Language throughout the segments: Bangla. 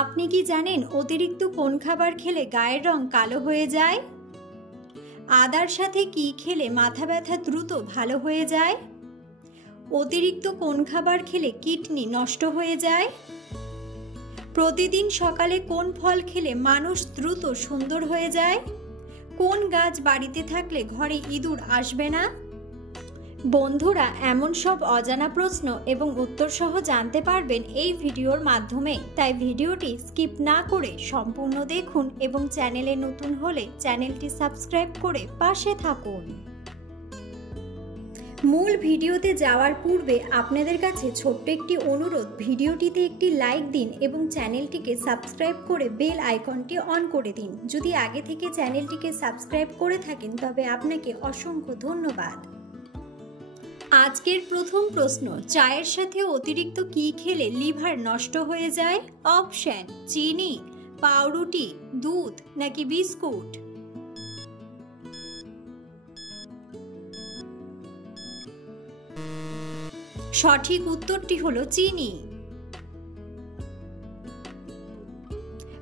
আপনি কি জানেন অতিরিক্ত কোন খাবার খেলে গায়ের রং কালো হয়ে যায়? আদার সাথে কি খেলে মাথা ব্যথা দ্রুত ভালো হয়ে যায়? অতিরিক্ত কোন খাবার খেলে কিডনি নষ্ট হয়ে যায়? প্রতিদিন সকালে কোন ফল খেলে মানুষ দ্রুত সুন্দর হয়ে যায়? কোন গাছ বাড়িতে থাকলে ঘরে ইঁদুর আসবে না? বন্ধুরা, এমন সব অজানা প্রশ্ন এবং উত্তর সহ জানতে পারবেন এই ভিডিওর মাধ্যমে, তাই ভিডিওটি স্কিপ না করে সম্পূর্ণ দেখুন এবং চ্যানেলে নতুন হলে চ্যানেলটি সাবস্ক্রাইব করে পাশে থাকুন। মূল ভিডিওতে যাওয়ার পূর্বে আপনাদের কাছে ছোট্ট একটি অনুরোধ, ভিডিওটিতে একটি লাইক দিন এবং চ্যানেলটিকে সাবস্ক্রাইব করে বেল আইকনটি অন করে দিন। যদি আগে থেকে চ্যানেলটিকে সাবস্ক্রাইব করে থাকেন তবে আপনাকে অসংখ্য ধন্যবাদ। আজকের প্রথম প্রশ্ন, চায়ের সাথে অতিরিক্ত কি খেলে লিভার নষ্ট হয়ে যায়? অপশন: চিনি, পাউরুটি, দুধ নাকি বিস্কুট? সঠিক উত্তরটি হলো চিনি।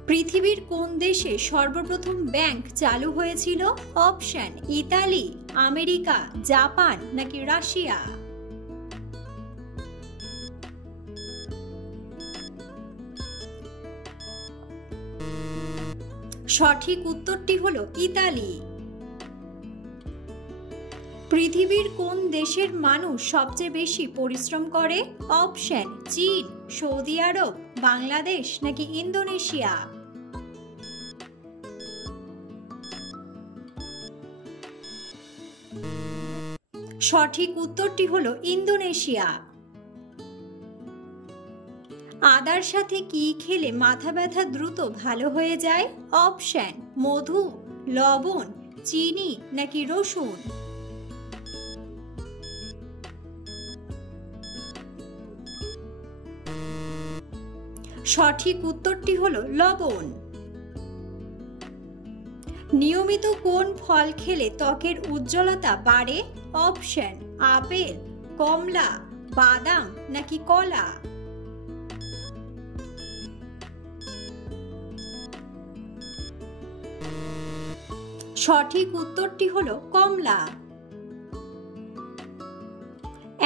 পৃথিবীর কোন দেশে সর্বপ্রথম ব্যাংক চালু হয়েছিল? অপশন: ইতালি, আমেরিকা, জাপান নাকি রাশিয়া? সঠিক উত্তরটি হলো ইতালি। পৃথিবীর কোন দেশের মানুষ সবচেয়ে বেশি পরিশ্রম করে? অপশন: চীন, সৌদি আরব, বাংলাদেশ নাকি ইন্দোনেশিয়া? সঠিক উত্তরটি হলো ইন্দোনেশিয়া। আদার সাথে কি খেলে মাথা ব্যথা দ্রুত ভালো হয়ে যায়? অপশন: মধু, লবণ, চিনি নাকি রসুন? সঠিক উত্তরটি হলো লবণ। নিয়মিত কোন ফল খেলে ত্বকের উজ্জ্বলতা বাড়ে? অপশন: আপেল, কমলা, বাদাম নাকি কলা? সঠিক উত্তরটি হলো কমলা।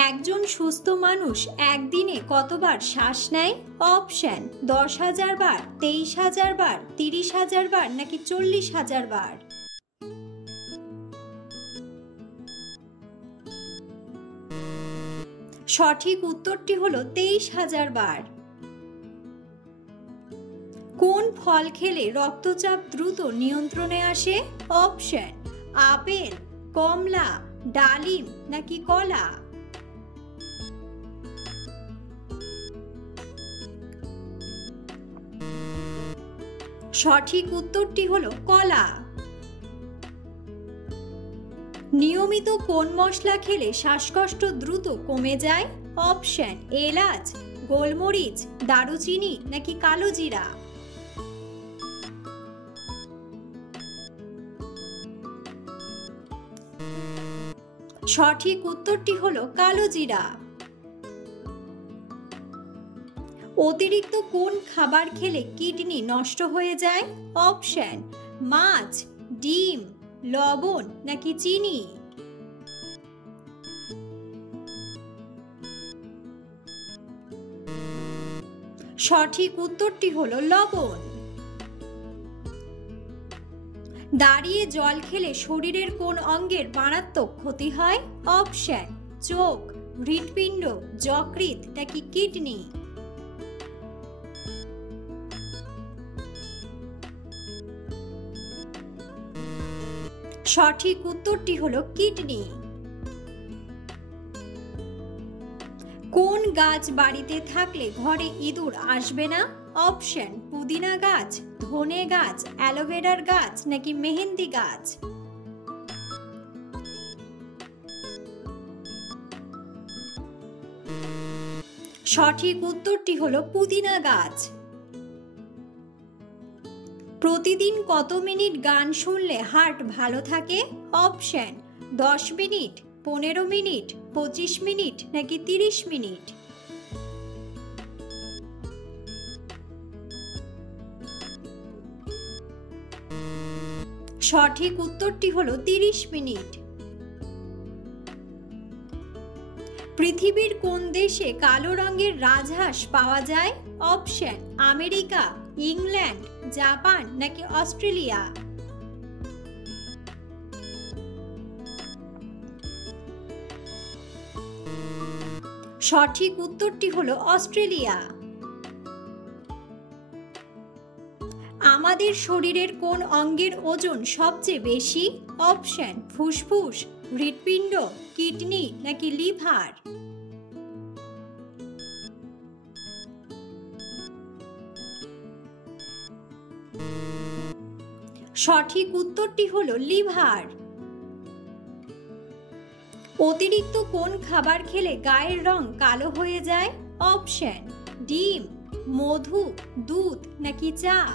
একজন সুস্থ মানুষ একদিনে কতবার শ্বাস নেয়? অপশন: 10,000 বার, 23,000 বার, 30,000 বার নাকি 40,000 বার? সঠিক উত্তরটি হলো 23,000 বার। কোন ফল খেলে রক্তচাপ দ্রুত নিয়ন্ত্রণে আসে? অপশন: আপেল, কমলা, ডালিম নাকি কলা? সঠিক উত্তরটি হলো কলা। নিয়মিত কোন মশলা খেলে শ্বাসকষ্ট দ্রুত কমে যায়? অপশন: এলাচ, গোলমরিচ, দারুচিনি নাকি কালো জিরা? সঠিক উত্তরটি হলো কালো জিরা। অতিরিক্ত কোন খাবার খেলে কিডনি নষ্ট হয়ে যায়? অপশন: মাছ, ডিম, লবণ নাকি চিনি? সঠিক উত্তরটি হলো লবণ। দাঁড়িয়ে জল খেলে শরীরের কোন অঙ্গের মারাত্মক ক্ষতি হয়? অপশন: চোখ, হৃৎপিণ্ড, যকৃৎ নাকি কিডনি? সঠিক উত্তরটি হলো কিডনি। কোন গাছ বাড়িতে থাকলে ঘরে ইঁদুর আসবে না? অপশন: পুদিনা গাছ, ধনে গাছ, অ্যালোভেরার গাছ নাকি মেহেন্দি গাছ? সঠিক উত্তরটি হলো পুদিনা গাছ। প্রতিদিন কত মিনিট গান শুনলে হার্ট ভালো থাকে? অপশন: 10 মিনিট, 15 মিনিট, 25 মিনিট নাকি 30 মিনিট? সঠিক উত্তরটি হলো 30 মিনিট। পৃথিবীর কোন দেশে কালো রঙের রাজহাঁস পাওয়া যায়? অপশন আমেরিকা, ইংল্যান্ড, জাপান নাকি অস্ট্রেলিয়া। সঠিক উত্তরটি হলো অস্ট্রেলিয়া। আমাদের শরীরের কোন অঙ্গের ওজন সবচেয়ে বেশি? অপশন ফুসফুস, হৃৎপিণ্ড, কিডনি নাকি লিভার। সঠিক উত্তরটি হলো লিভার। অতিরিক্ত কোন খাবার খেলে গায়ের রং কালো হয়ে যায়? অপশন ডিম, মধু, দুধ নাকি চা।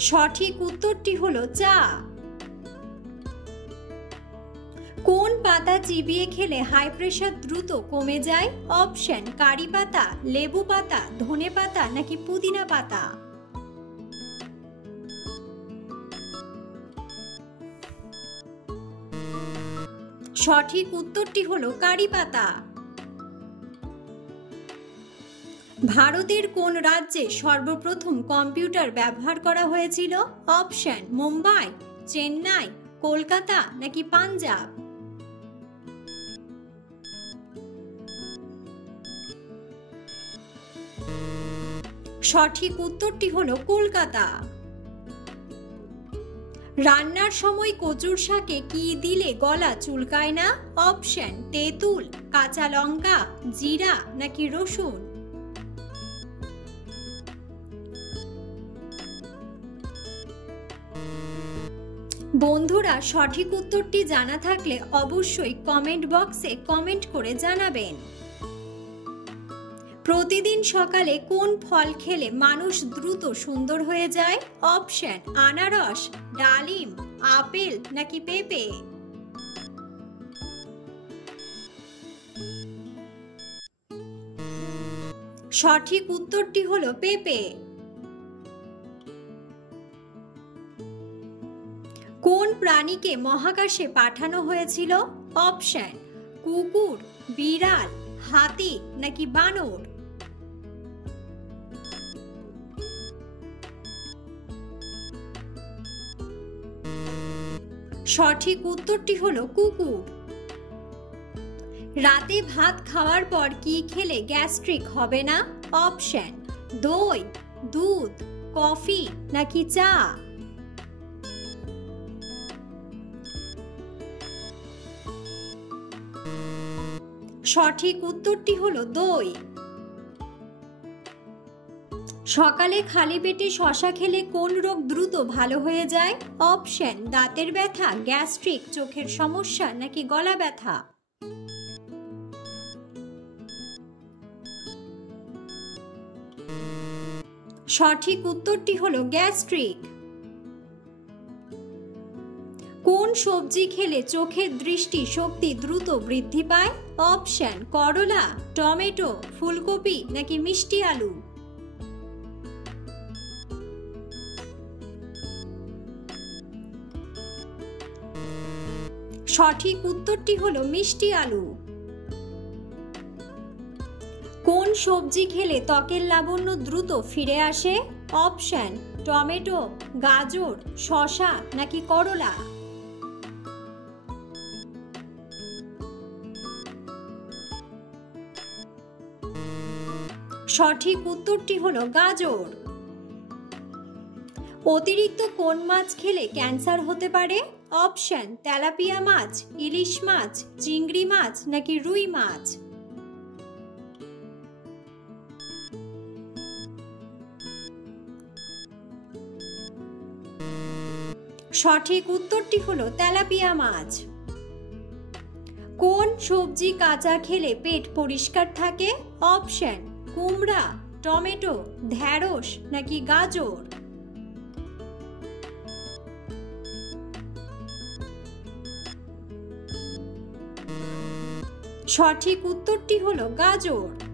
সঠিক উত্তরটি হলো চা। কোন পাতা চিবিয়ে খেলে হাই প্রেশার দ্রুত কমে যায়? অপশন কারি পাতা, লেবু পাতা, ধনে পাতা নাকি পুদিনা পাতা। সঠিক উত্তরটি হলো কারি পাতা। ভারতের কোন রাজ্যে সর্বপ্রথম কম্পিউটার ব্যবহার করা হয়েছিল? অপশন মুম্বাই, চেন্নাই, কলকাতা নাকি পাঞ্জাব। সঠিক উত্তরটি হলো কলকাতা। রান্নার সময় কচুর শাকে কি দিলে গলা চুলকায় না? অপশন তেঁতুল, কাঁচা লঙ্কা, জিরা নাকি রসুন। বন্ধুরা, সঠিক উত্তরটি জানা থাকলে অবশ্যই কমেন্ট বক্সে কমেন্ট করে জানাবেন। প্রতিদিন সকালে কোন ফল খেলে মানুষ দ্রুত সুন্দর হয়ে যায়? অপশন আনারস, ডালিম, আপেল নাকি পেঁপে। সঠিক উত্তরটি হলো পেঁপে। কোন প্রাণীকে মহাকাশে পাঠানো হয়েছিল? অপশন কুকুর, বিড়াল, হাতি নাকি বানর। সঠিক উত্তরটি হলো কুকুর। রাতে ভাত খাওয়ার পর কি খেলে গ্যাস্ট্রিক হবে না? অপশন দই, দুধ, কফি নাকি চা। সঠিক উত্তরটি হলো দই। সকালে খালি পেটে শসা খেলে কোন রোগ দ্রুত ভালো হয়ে যায়? অপশন দাঁতের ব্যথা, গ্যাস্ট্রিক, চোখের সমস্যা নাকি গলা ব্যথা। সঠিক উত্তরটি হলো গ্যাস্ট্রিক। কোন সবজি খেলে চোখের দৃষ্টি শক্তি দ্রুত বৃদ্ধি পায়? অপশন করলা, টমেটো, ফুলকপি নাকি মিষ্টি আলু। সঠিক উত্তরটি হলো মিষ্টি আলু। কোন সবজি খেলে ত্বকের লাবণ্য দ্রুত ফিরে আসে? অপশন টমেটো, গাজর, শসা নাকি করলা। সঠিক উত্তরটি হলো গাজর। অতিরিক্ত কোন মাছ খেলে ক্যান্সার হতে পারে? অপশন তেলাপিয়া মাছ, ইলিশ মাছ, চিংড়ি মাছ নাকি রুই মাছ। সঠিক উত্তরটি হলো তেলাপিয়া মাছ। কোন সবজি কাঁচা খেলে পেট পরিষ্কার থাকে? অপশন কুমড়া, টমেটো, ঢেঁড়স নাকি গাজর। সঠিক উত্তরটি হলো গাজর।